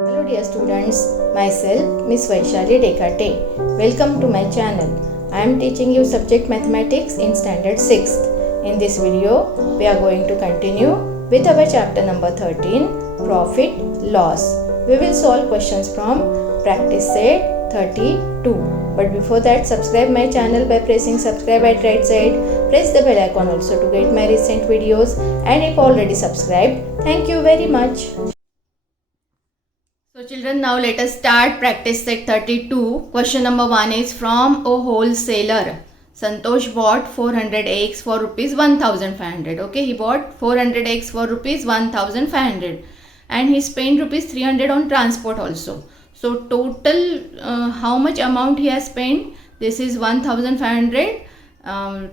Hello dear students, myself Miss Vaishali Dekate. Welcome to my channel. I am teaching you subject mathematics in standard 6th. In this video, we are going to continue with our chapter number 13, profit loss. We will solve questions from practice set 32. But before that, subscribe my channel by pressing subscribe at right side. Press the bell icon also to get my recent videos, and if already subscribed, thank you very much. So children, now let us start practice set 32. Question number 1 is from a wholesaler. Santosh bought 400 eggs for rupees 1500. Okay, he bought 400 eggs for rupees 1500 and he spent rupees 300 on transport also. So total how much amount he has spent? This is 1500,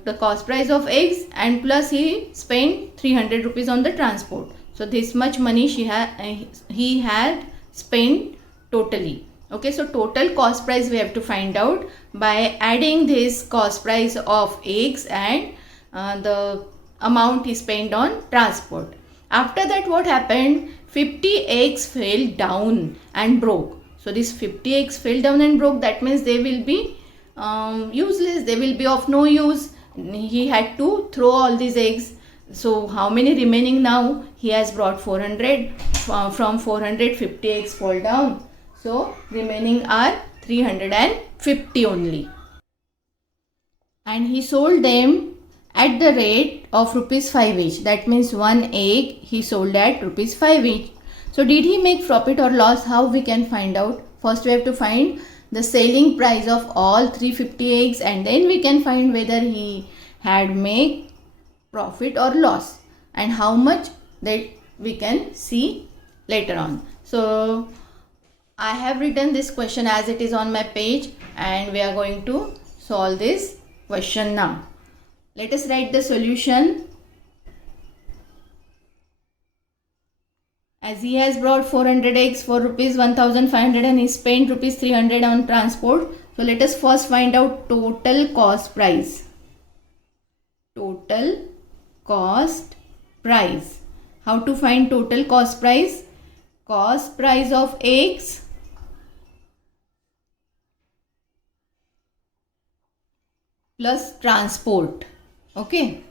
the cost price of eggs, and plus he spent 300 rupees on the transport. So this much money he had spent totally. Okay, so total cost price we have to find out by adding this cost price of eggs and the amount he spent on transport. After that, what happened? 50 eggs fell down and broke. So this 50 eggs fell down and broke, that means they will be useless, they will be of no use. He had to throw all these eggs. So how many remaining now? He has brought 400. From 450 eggs fall down. So remaining are 350 only. And he sold them at the rate of rupees 5 each. That means one egg he sold at rupees 5 each. So did he make profit or loss? How we can find out? First we have to find the selling price of all 350 eggs, and then we can find whether he had made profit or loss, and how much that we can see later on. So I have written this question as it is on my page, and we are going to solve this question now. Let us write the solution. As he has brought 400 eggs for rupees 1500 and he spent rupees 300 on transport. So let us first find out total cost price. Total cost price. How to find total cost price? Cost price of eggs plus transport. Okay,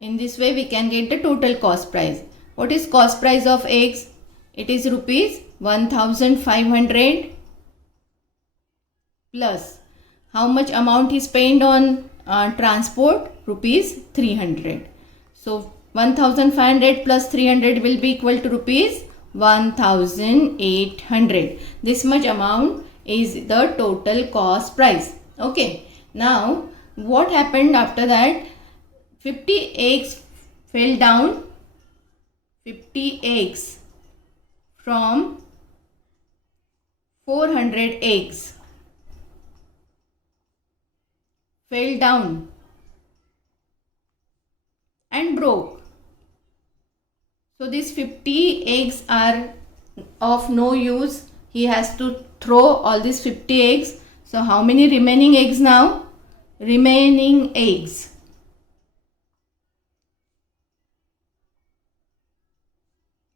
in this way we can get the total cost price. What is cost price of eggs? It is rupees 1500 plus how much amount he spent on transport? Rupees 300. So 1500 plus 300 will be equal to rupees 1800. This much amount is the total cost price. Okay, now what happened after that? 50 eggs fell down. 50 eggs from 400 eggs fell down and broke. So these 50 eggs are of no use. He has to throw all these 50 eggs. So how many remaining eggs now? Remaining eggs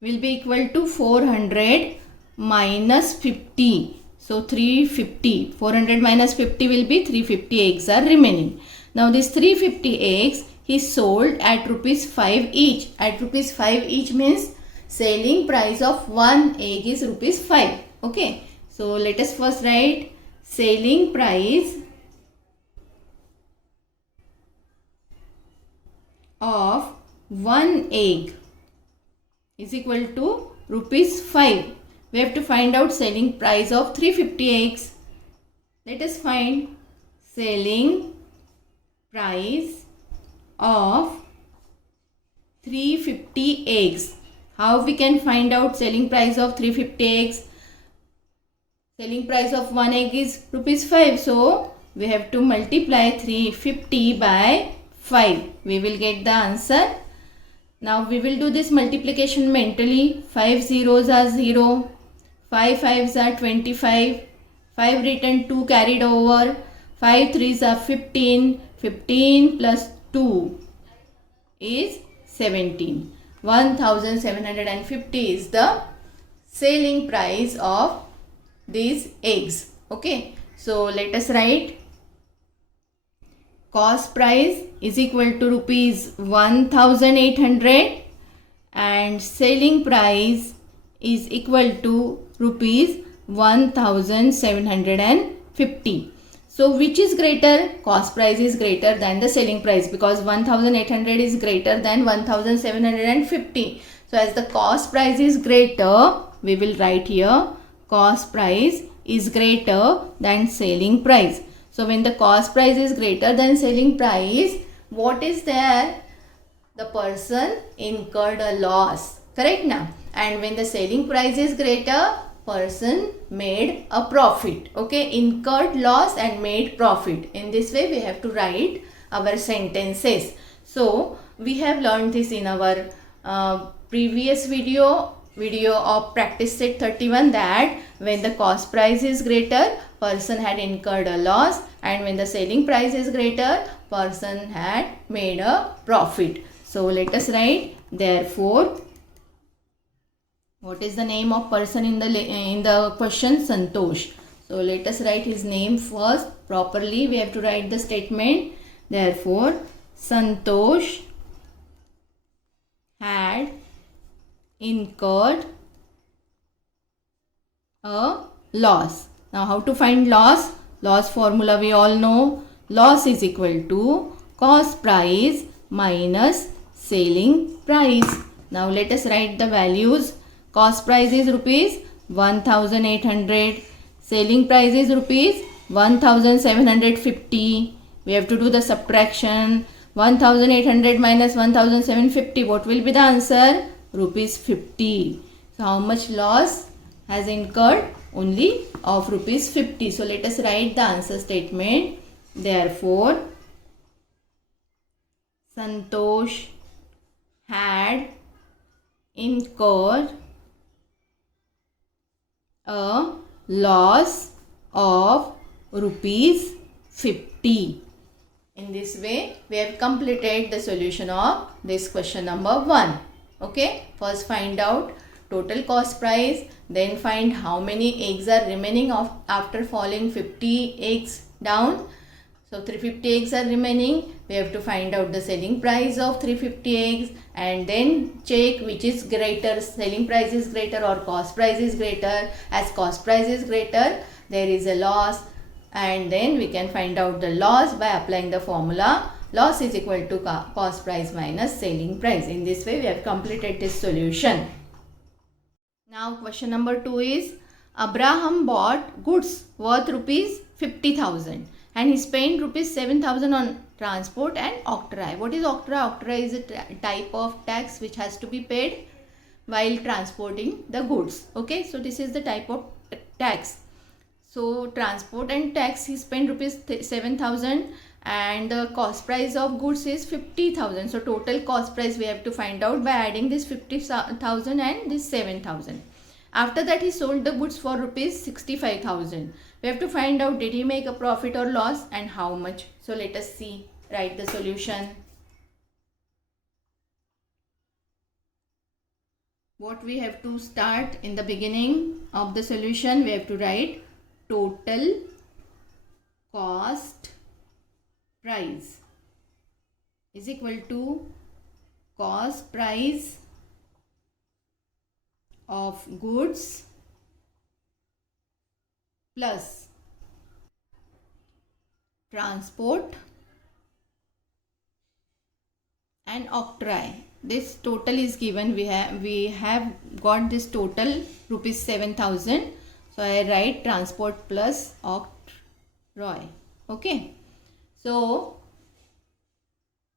will be equal to 400 minus 50. So 350. 400 minus 50 will be 350 eggs are remaining. Now these 350 eggs he sold at rupees 5 each. At rupees 5 each means selling price of one egg is rupees 5. Okay, so let us first write selling price of one egg is equal to rupees 5. We have to find out selling price of 350 eggs. Let us find selling price of 350 eggs. How we can find out selling price of 350 eggs? Selling price of one egg is rupees 5. So we have to multiply 350 by 5. We will get the answer. Now we will do this multiplication mentally. 5 zeros are 0. 5 fives are 25. 5 written, 2 carried over. 5 threes are 15. 15 plus 2 is 17. 1750 is the selling price of these eggs. Okay, so let us write cost price is equal to rupees 1800 and selling price is equal to rupees 1750. So which is greater? Cost price is greater than the selling price because 1800 is greater than 1750. So as the cost price is greater, we will write here cost price is greater than selling price. So when the cost price is greater than selling price, what is there? The person incurred a loss. Correct now? And when the selling price is greater, person made a profit. Okay, incurred loss and made profit. In this way we have to write our sentences. So we have learned this in our previous video of practice set 31, that when the cost price is greater, person had incurred a loss, and when the selling price is greater, person had made a profit. So let us write, therefore, what is the name of person in the question? Santosh. So let us write his name first properly. We have to write the statement. Therefore, Santosh had incurred a loss. Now how to find loss? Loss formula we all know. Loss is equal to cost price minus selling price. Now let us write the values. Cost price is rupees 1800. Selling price is rupees 1750. We have to do the subtraction. 1800 minus 1750. What will be the answer? Rupees 50. So how much loss has incurred? Only of rupees 50. So let us write the answer statement. Therefore, Santosh had incurred a loss of rupees 50. In this way, we have completed the solution of this question number 1. Okay, first find out total cost price, then find how many eggs are remaining after falling 50 eggs down. So 350 eggs are remaining. We have to find out the selling price of 350 eggs and then check which is greater, selling price is greater or cost price is greater. As cost price is greater, there is a loss, and then we can find out the loss by applying the formula. Loss is equal to cost price minus selling price. In this way, we have completed this solution. Now question number 2 is, Abraham bought goods worth rupees 50,000 and he spent rupees 7,000 on transport and octroi. What is octroi? Octroi is a type of tax which has to be paid while transporting the goods. Okay, so this is the type of tax. So transport and tax, he spent rupees 7,000 and the cost price of goods is 50,000. So total cost price we have to find out by adding this 50,000 and this 7,000. After that, he sold the goods for rupees 65,000. We have to find out, did he make a profit or loss and how much. So let us see, write the solution. What we have to start in the beginning of the solution, we have to write total cost price is equal to cost price of goods plus transport and octroi. This total is given. We have got this total rupees 7,000. So I write transport plus octroi. Okay. So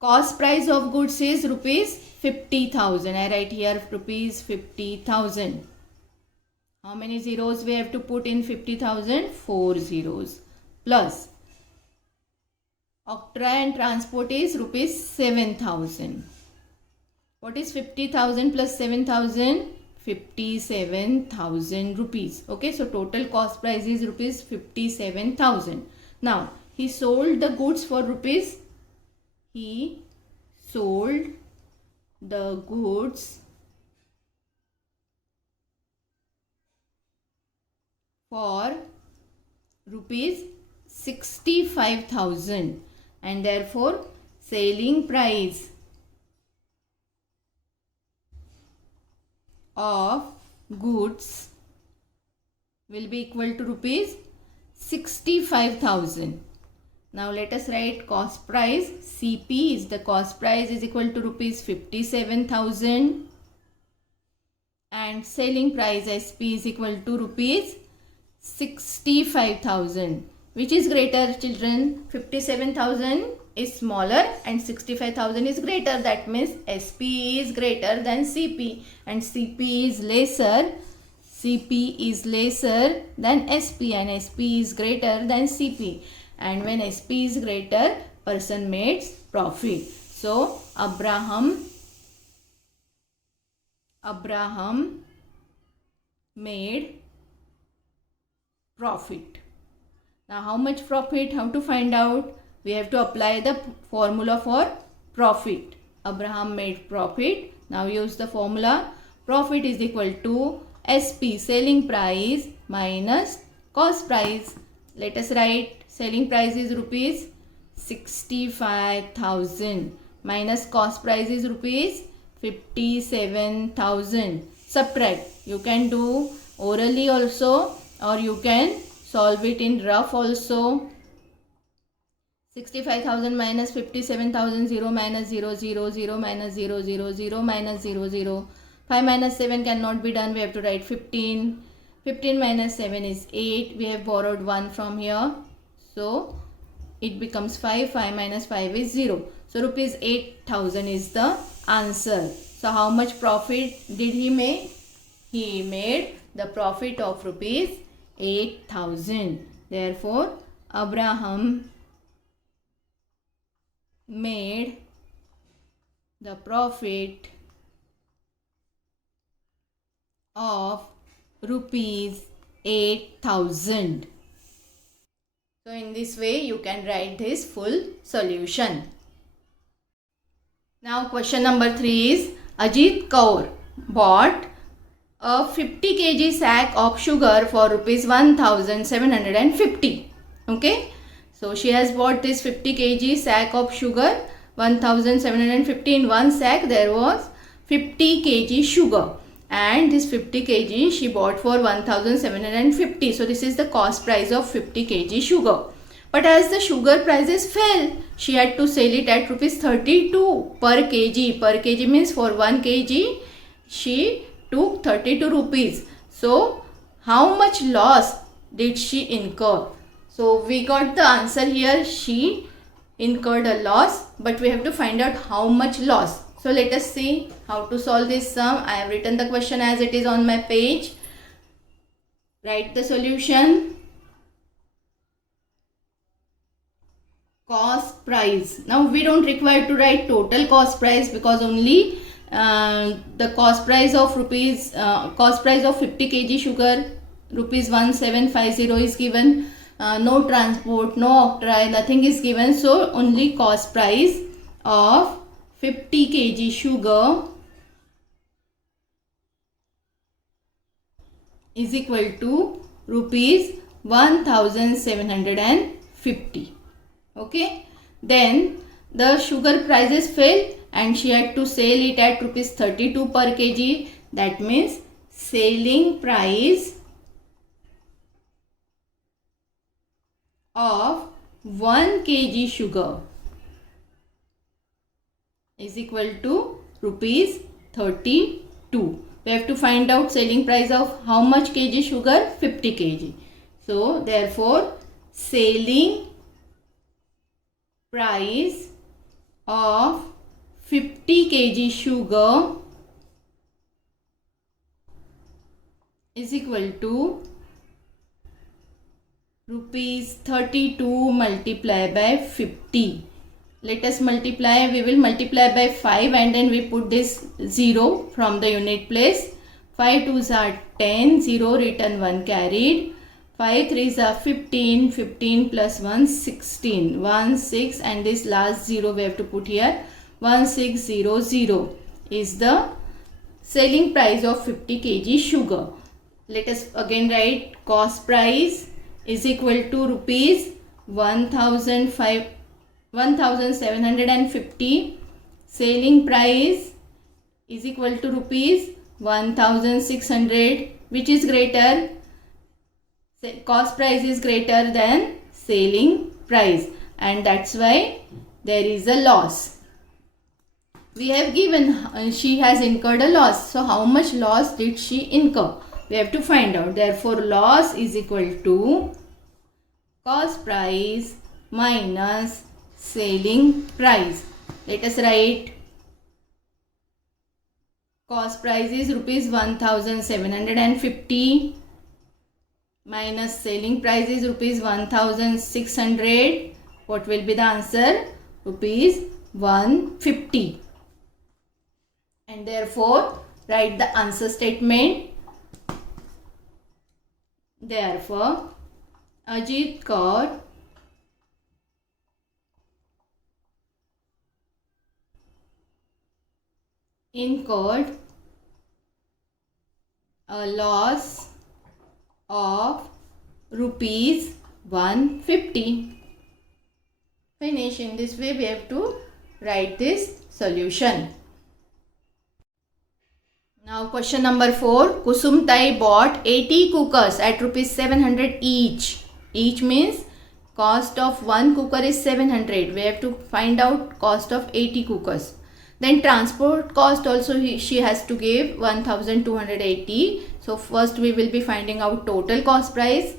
cost price of goods is rupees 50,000. I write here rupees 50,000. How many zeros we have to put in 50,000? 4 zeros. Plus octroi and transport is rupees 7,000. What is 50,000 plus 7,000? 57,000 rupees. Okay, so total cost price is rupees 57,000. Now he sold the goods for rupees. He sold the goods for rupees 65,000, and therefore selling price of goods will be equal to rupees 65,000. Now let us write cost price. CP is the cost price is equal to rupees 57,000, and selling price SP is equal to rupees 65,000. Which is greater, children? 57,000 is smaller and 65,000 is greater. That means SP is greater than CP, and CP is lesser. CP is lesser than SP, and SP is greater than CP. And when SP is greater, person makes profit. So Abraham made profit. Now how much profit? How to find out? We have to apply the formula for profit. Abraham made profit. Now use the formula. Profit is equal to SP, selling price, minus cost price. Let us write selling price is rupees 65,000 minus cost price is rupees 57,000. Subtract. You can do orally also, or you can solve it in rough also. 65,000 minus 57,000, 0 minus 0, 0, 0 minus 0, 0, 0 minus 0, 0. 5 minus 7 cannot be done. We have to write 15. 15 minus 7 is 8. We have borrowed 1 from here. So it becomes 5. 5 minus 5 is 0. So rupees 8,000 is the answer. So how much profit did he make? He made the profit of rupees 8,000. Therefore, Abraham made the profit of rupees 8,000. So in this way you can write this full solution. Now question number 3 is Ajit Kaur bought a 50 kg sack of sugar for rupees 1,750. Okay. So she has bought this 50 kg sack of sugar, 1,750. In one sack there was 50 kg sugar, and this 50 kg she bought for 1,750. So this is the cost price of 50 kg sugar. But as the sugar prices fell, she had to sell it at rupees 32 per kg. Per kg means for 1 kg she took 32 rupees. So how much loss did she incur? So we got the answer here. She incurred a loss, but we have to find out how much loss. So let us see how to solve this sum. I have written the question as it is on my page. Write the solution. Cost price. Now we don't require to write total cost price, because only the cost price of 50 kg sugar rupees 1,750 is given. No transport, no octroi, nothing is given. So only cost price of 50 kg sugar is equal to rupees 1,750. Okay. Then the sugar prices fell and she had to sell it at rupees 32 per kg. That means selling price of 1 kg sugar is equal to rupees 32. We have to find out selling price of how much kg sugar? 50 kg. So therefore selling price of 50 kg sugar is equal to rupees 32 multiplied by 50. Let us multiply. We will multiply by 5 and then we put this 0 from the unit place. 5 2s are 10, 0 written, 1 carried. 5 3s are 15, 15 plus 1 16, 1 6, and this last 0 we have to put here. 1600 is the selling price of 50 kg sugar. let us again write cost price is equal to rupees 1750. Selling price is equal to rupees 1600. Which is greater? Cost price is greater than selling price, and that's why there is a loss. We have given she has incurred a loss. So how much loss did she incur? We have to find out. Therefore, loss is equal to cost price minus selling price. Let us write cost price is rupees 1750 minus selling price is rupees 1600. What will be the answer? Rupees 150. And therefore, write the answer statement. Therefore, Ajit Kaur incurred a loss of rupees 150. Finish. In this way, we have to write this solution. Now question number 4. Kusumtai bought 80 cookers at rupees 700 each. Each means cost of one cooker is 700. We have to find out cost of 80 cookers. Then transport cost also she has to give 1280. So first we will be finding out total cost price.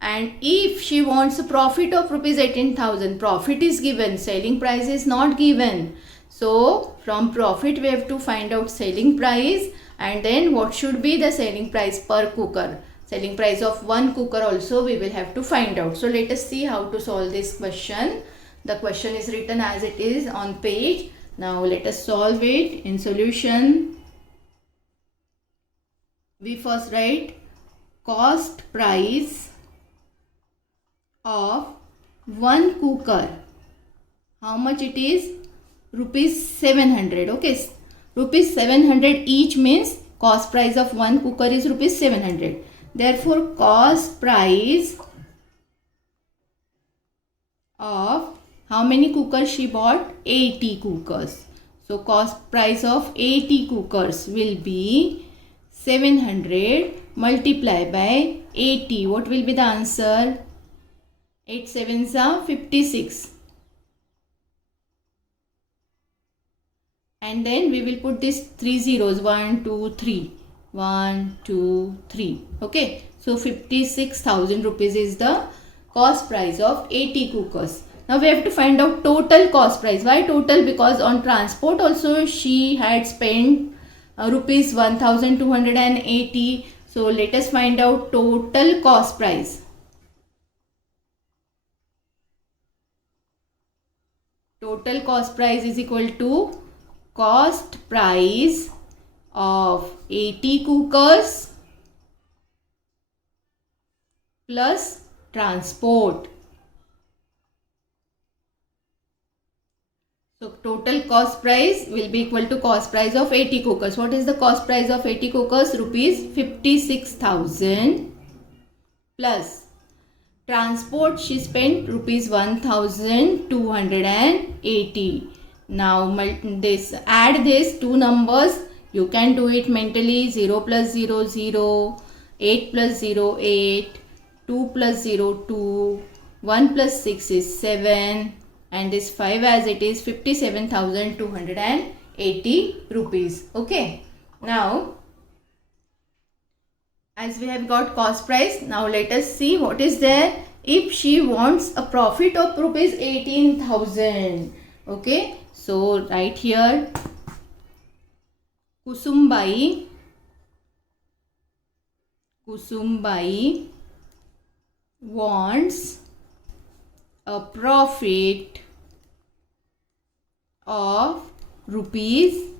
And if she wants a profit of rupees 18,000, profit is given, selling price is not given. So from profit we have to find out selling price, and then what should be the selling price per cooker. Selling price of one cooker also we will have to find out. So let us see how to solve this question. The question is written as it is on page. Now let us solve it. In solution, we first write cost price of one cooker. How much it is? Rupees 700. Okay, rupees 700 each means cost price of one cooker is rupees 700. Therefore, cost price of how many cookers she bought? 80 cookers. So cost price of 80 cookers will be 700 multiplied by 80. What will be the answer? 8 sevens are 56. And then we will put this 3 zeros. 1, 2, 3. 1, 2, 3. Okay. So 56,000 rupees is the cost price of 80 cookers. Now we have to find out total cost price. Why total? Because on transport also she had spent rupees 1280. So let us find out total cost price. Total cost price is equal to cost price of 80 cookers plus transport. So total cost price will be equal to cost price of 80 cookers. What is the cost price of 80 cookers? Rupees 56,000 plus transport she spent rupees 1280. Now add these two numbers. You can do it mentally. 0 plus 0 0, 8 plus 0 8, 2 plus 0 2, 1 plus 6 is 7, and this 5 as it is 57,280 rupees. Okay. Now as we have got cost price, now let us see what is there if she wants a profit of rupees 18,000. Okay. So right here, Kusumbai wants a profit of rupees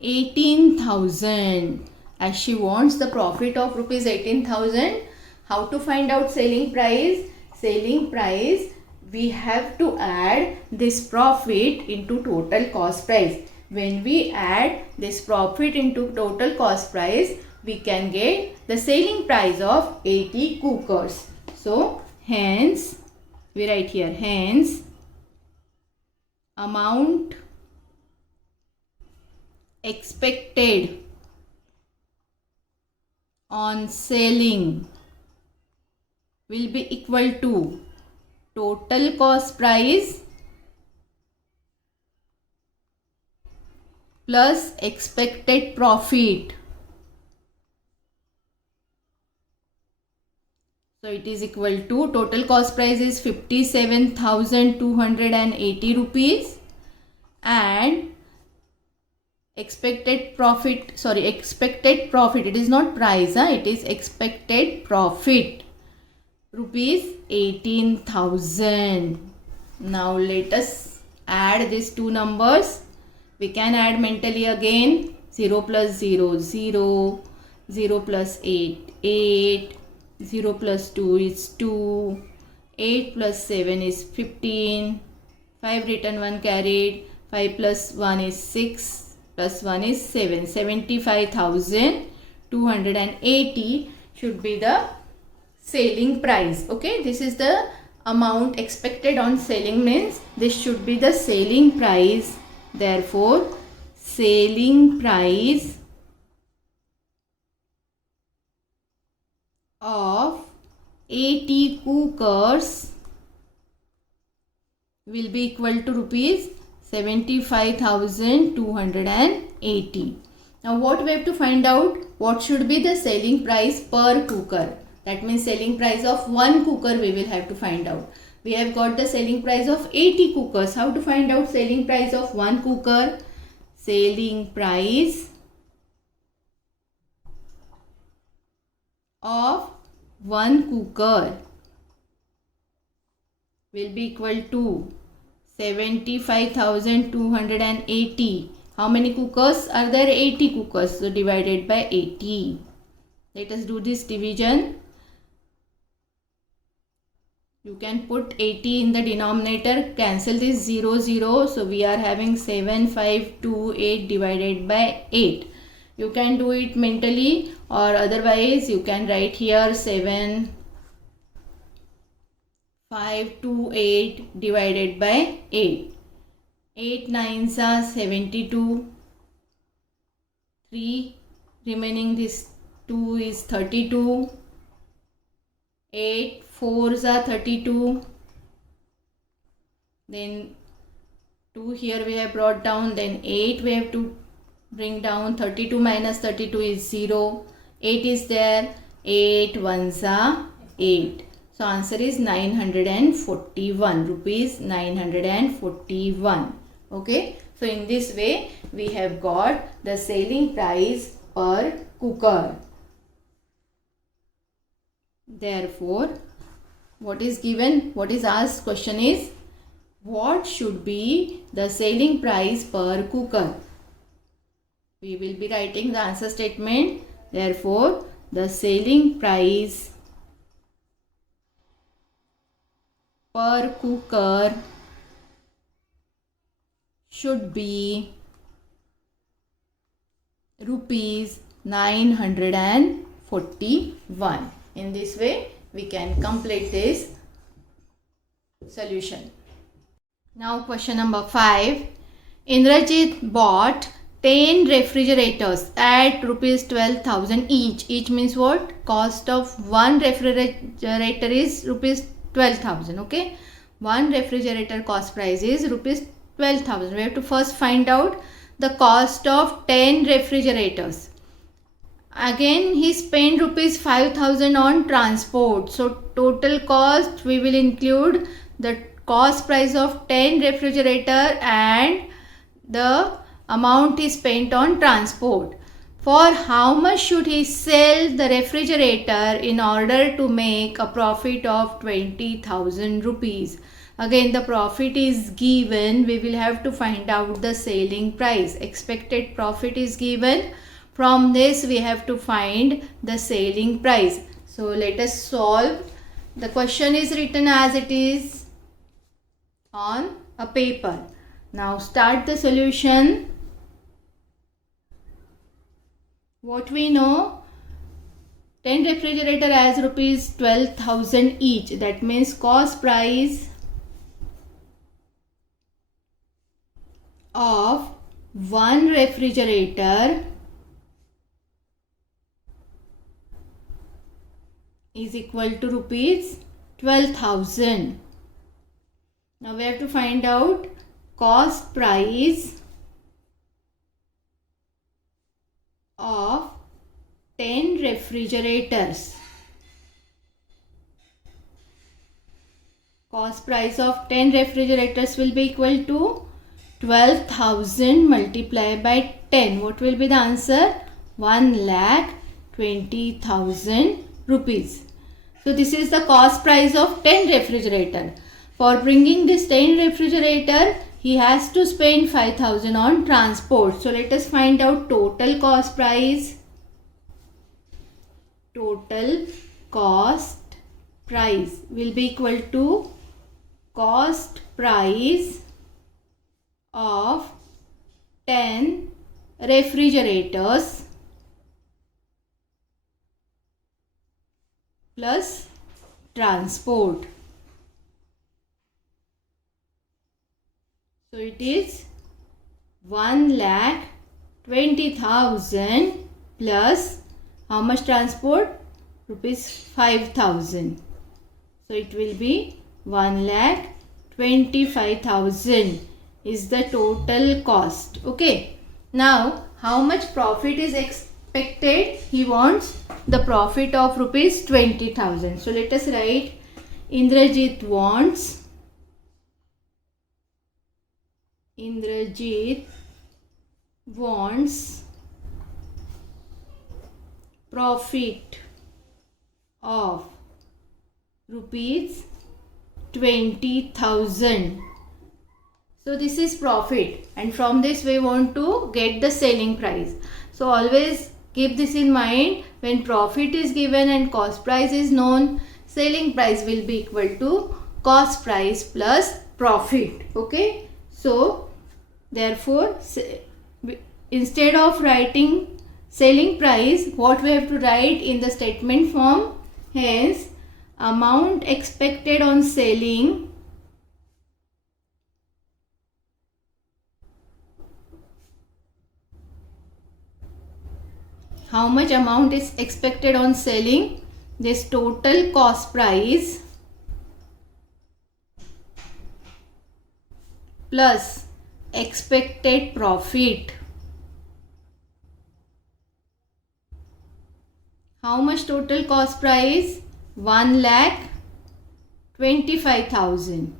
18,000. As she wants the profit of rupees 18,000, how to find out selling price? Selling price, we have to add this profit into total cost price. When we add this profit into total cost price, we can get the selling price of 80 cookers. So hence we write here, hence amount expected on selling will be equal to total cost price plus expected profit. So it is equal to, total cost price is 57,280 rupees and expected profit, it is not price, it is expected profit, rupees 18,000. Now let us add these two numbers. We can add mentally again. 0 plus 0, 0, 0 plus 8, 8, 0 plus 2 is 2, 8 plus 7 is 15, 5 written, 1 carried, 5 plus 1 is 6, plus 1 is 7. 75,280 should be the selling price. Okay, this is the amount expected on selling, means this should be the selling price. Therefore, selling price of 80 cookers will be equal to rupees 75,280. Now what we have to find out, what should be the selling price per cooker. That means selling price of one cooker we will have to find out. We have got the selling price of 80 cookers. How to find out selling price of one cooker? Selling price of one cooker will be equal to 75,280. How many cookers are there? 80 cookers. So divided by 80. Let us do this division. You can put 80 in the denominator. Cancel this 0, 0. So we are having 7528 divided by 8. You can do it mentally, or otherwise you can write here 7528 divided by 8. 8 9s are 72. 3 remaining, this 2 is 32. 8 4s are 32. Then 2 here we have brought down. Then 8 we have to bring down. 32 minus 32 is 0. 8 is there. 8 1s are 8. So answer is 941 rupees. 941. Okay. So in this way we have got the selling price per cooker. Therefore, what is given, what is asked question is, what should be the selling price per cooker? We will be writing the answer statement. Therefore, the selling price per cooker should be rupees 941. In this way, we can complete this solution. Now question number 5. Indrajit bought 10 refrigerators at rupees 12,000 each. Each means what? Cost of one refrigerator is rupees 12,000. Okay. One refrigerator cost price is rupees 12,000. We have to first find out the cost of 10 refrigerators. Again he spent rupees 5,000 on transport. So total cost we will include the cost price of 10 refrigerator and the amount he spent on transport. For how much should he sell the refrigerator in order to make a profit of 20,000 rupees? Again the profit is given. We will have to find out the selling price. Expected profit is given. From this we have to find the selling price. So let us solve. The question is written as it is on a paper. Now start the solution. What we know, 10 refrigerator as rupees 12,000 each. That means cost price of one refrigerator is equal to rupees 12,000. Now we have to find out cost price of 10 refrigerators. Cost price of 10 refrigerators will be equal to 12,000 multiplied by 10. What will be the answer? 1,20,000 rupees. So this is the cost price of 10 refrigerator. For bringing this 10 refrigerator, he has to spend 5,000 on transport. So let us find out total cost price. Total cost price will be equal to cost price of 10 refrigerators plus transport. So it is 1,20,000 plus how much transport? Rupees 5,000. So it will be 1,25,000 is the total cost. Okay. Now how much profit is expected? He wants the profit of rupees 20,000. So let us write Indrajit wants profit of rupees 20,000. So this is profit, and from this we want to get the selling price. So always keep this in mind. When profit is given and cost price is known, selling price will be equal to cost price plus profit. Okay. So therefore, instead of writing selling price, what we have to write in the statement form? Hence, amount expected on selling how much amount is expected on selling this total cost price plus expected profit. How much total cost price? 1,25,000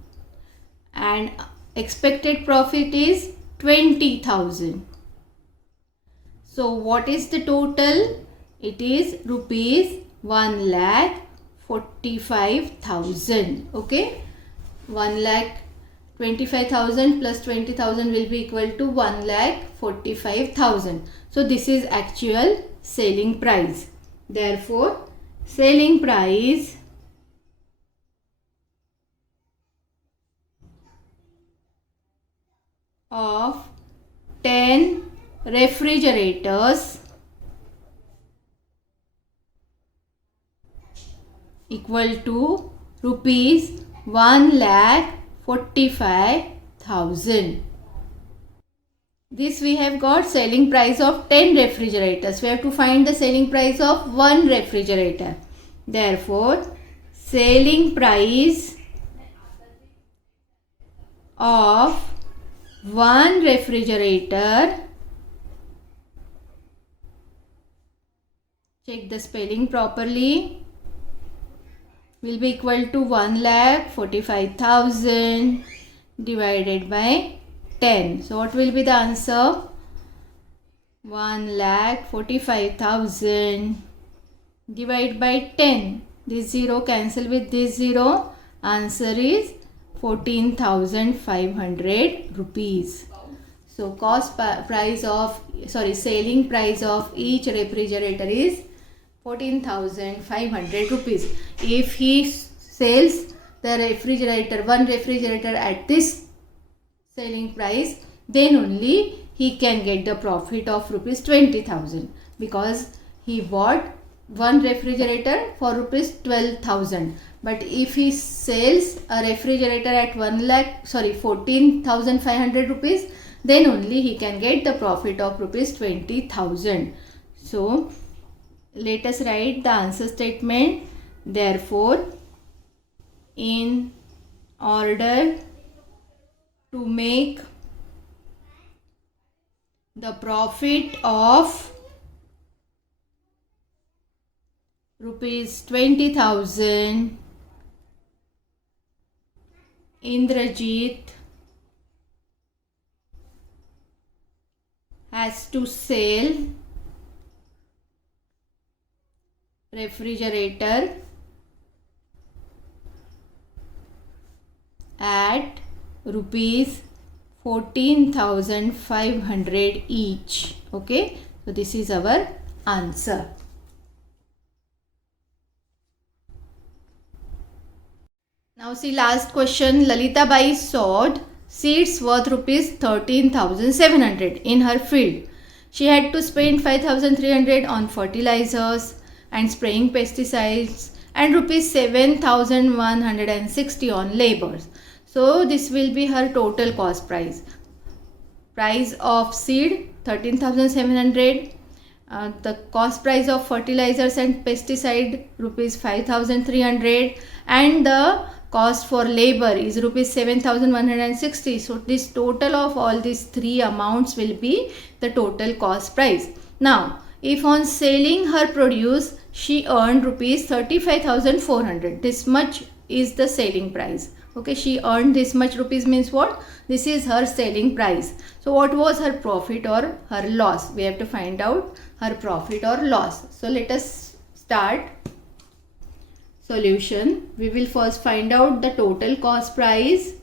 and expected profit is 20,000. So what is the total? It is rupees 1,45,000. Okay, 1,25,000 plus 20,000 will be equal to 1,45,000. So this is actual selling price. Therefore, selling price of 10 refrigerators equal to rupees 1,45,000. This we have got selling price of 10 refrigerators. We have to find the selling price of one refrigerator. Therefore, selling price of one refrigerator, check the spelling properly, will be equal to 1,45,000 divided by 10. So what will be the answer? 1,45,000 divided by 10. This 0 cancel with this 0. Answer is 14,500 rupees. So selling price of each refrigerator is 14,500 rupees. If he sells the one refrigerator at this selling price, then only he can get the profit of rupees 20,000, because he bought one refrigerator for rupees 12,000. But if he sells a refrigerator at 14,500 rupees, then only he can get the profit of rupees 20,000. So let us write the answer statement. Therefore, in order to make the profit of rupees 20,000, Indrajit has to sell refrigerator at rupees 14,500 each. Okay, so this is our answer. Now see last question. Lalita Bai sowed seeds worth rupees 13,700 in her field. She had to spend 5,300 on fertilizers and spraying pesticides and rupees 7,160 on labors. So this will be her total cost price. Price of seed 13,700. The cost price of fertilizers and pesticide rupees 5,300, and the cost for labor is rupees 7,160. So this total of all these three amounts will be the total cost price. Now if on selling her produce she earned rupees 35,400, this much is the selling price. Okay, she earned this much rupees means what? This is her selling price. So what was her profit or her loss? We have to find out her profit or loss. So let us start solution. We will first find out the total cost price.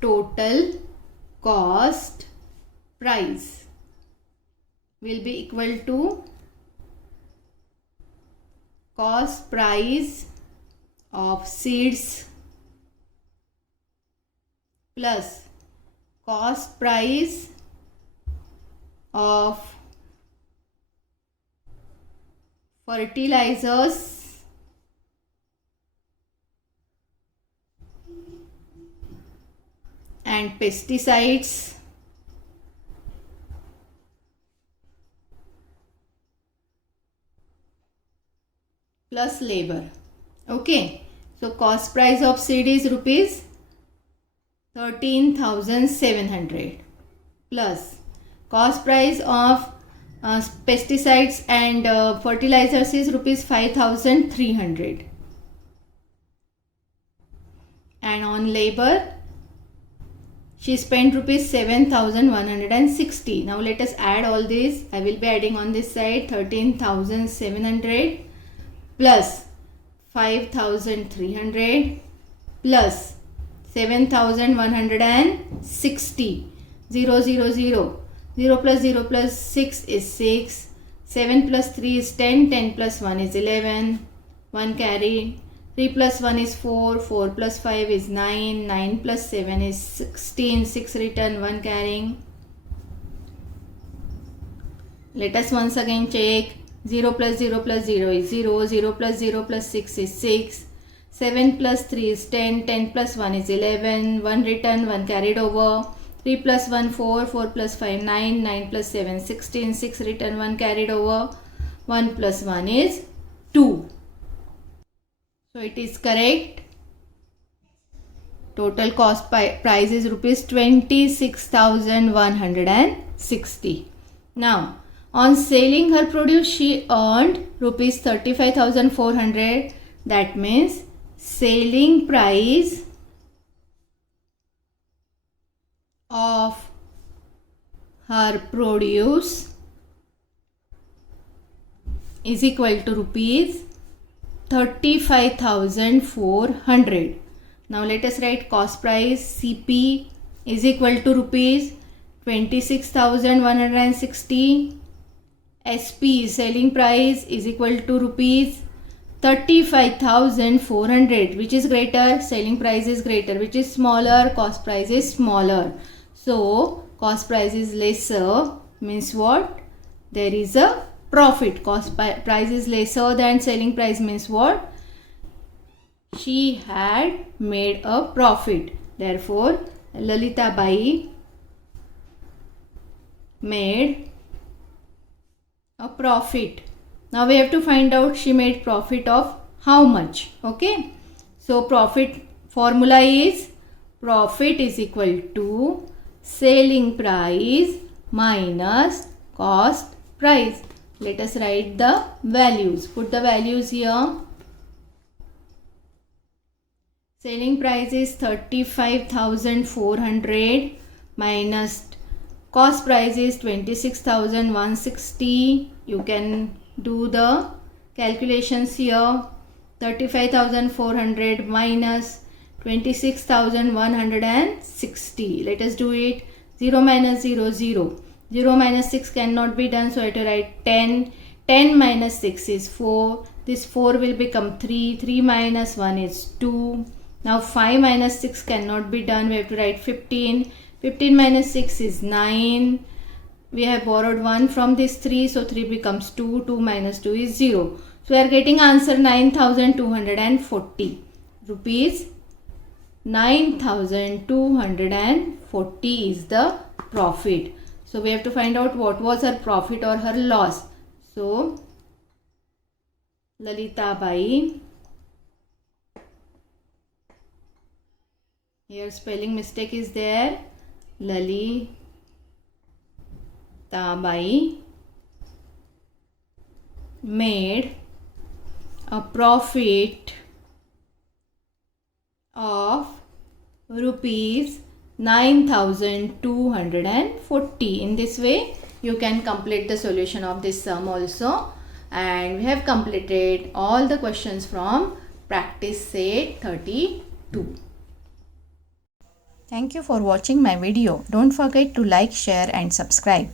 Total cost price will be equal to cost price of seeds plus cost price of fertilizers and pesticides plus labor. Okay, so cost price of seed is rupees 13,700 plus cost price of pesticides and fertilizers is rupees 5,300, and on labor she spent rupees 7,160. Now let us add all this. I will be adding on this side 13,700 plus 5,300 plus 7,160. 0, 0, 0. 0 plus 0 plus 6 is 6. 7 plus 3 is 10. 10 plus 1 is 11. 1 carry. 3 plus 1 is 4. 4 plus 5 is 9. 9 plus 7 is 16. 6 return. 1 carrying. Let us once again check. 0 plus 0 plus 0 is 0. 0 plus 0 plus 6 is 6. 7 plus 3 is 10. 10 plus 1 is 11. 1 return. 1 carried over. 3 plus 1 4. 4 plus 5 9. 9 plus 7 16. 6 return. 1 carried over. 1 plus 1 is 2. So it is correct. Total cost price is rupees 26,160. Now on selling her produce she earned rupees 35,400. That means selling price of her produce is equal to rupees 35,400. Now let us write cost price CP is equal to rupees 26,160. SP selling price is equal to rupees 35,400. Which is greater? Selling price is greater. Which is smaller? Cost price is smaller. So cost price is lesser means what? There is a profit. Cost price is lesser than selling price means what? She had made a profit. Therefore, Lalita Bai made a profit. Now we have to find out she made profit of how much. Okay. So profit formula is profit is equal to selling price minus cost price. Let us write the values. Put the values here. Selling price is 35,400 minus cost price is 26,160. You can do the calculations here. 35,400 minus 26,160. Let us do it. 0 minus 0, 0. 0 minus 6 cannot be done, so I have to write 10. 10 minus 6 is 4. This 4 will become 3. 3 minus 1 is 2. Now 5 minus 6 cannot be done. We have to write 15. 15 minus 6 is 9. We have borrowed 1 from this 3. So 3 becomes 2. 2 minus 2 is 0. So we are getting answer 9,240 rupees. 9,240 is the profit. So we have to find out what was her profit or her loss. So Lalita Bai, here spelling mistake is there. Lalita Bai made a profit of rupees 9,240. In this way you can complete the solution of this sum also. And we have completed all the questions from practice set 32. Thank you for watching my video. Don't forget to like, share and subscribe.